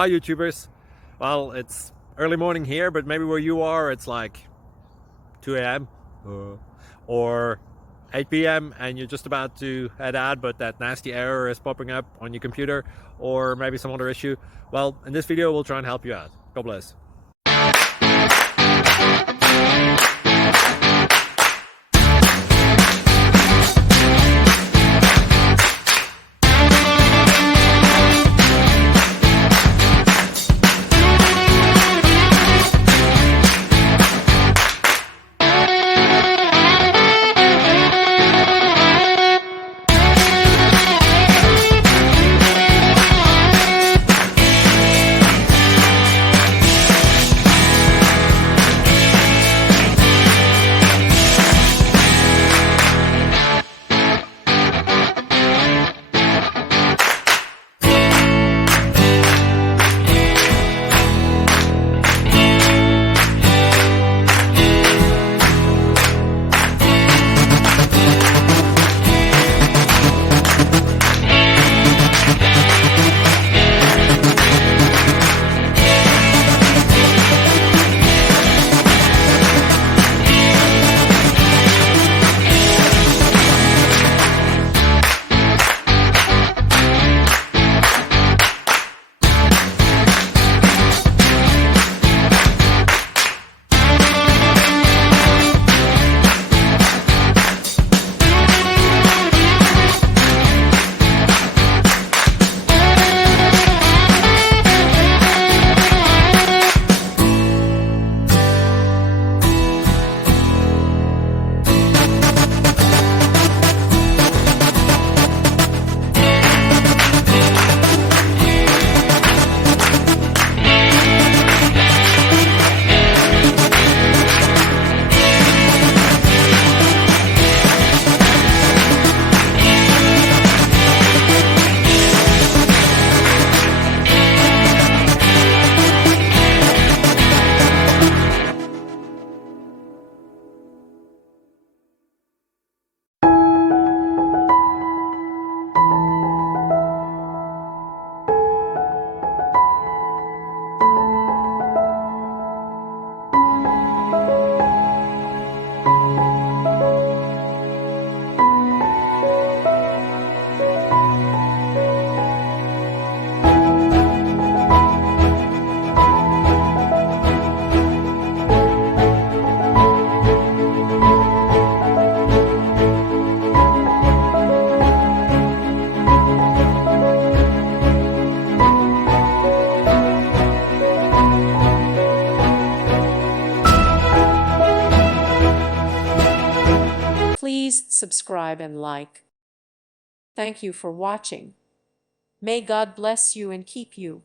Hi YouTubers. Well, it's early morning here, but maybe where you are it's like 2 a.m. or 8 p.m. and you're just about to head out, but that nasty error is popping up on your computer, or maybe some other issue. Well, in this video we'll try and help you out. God bless. Please subscribe and like. Thank you for watching. May God bless you and keep you.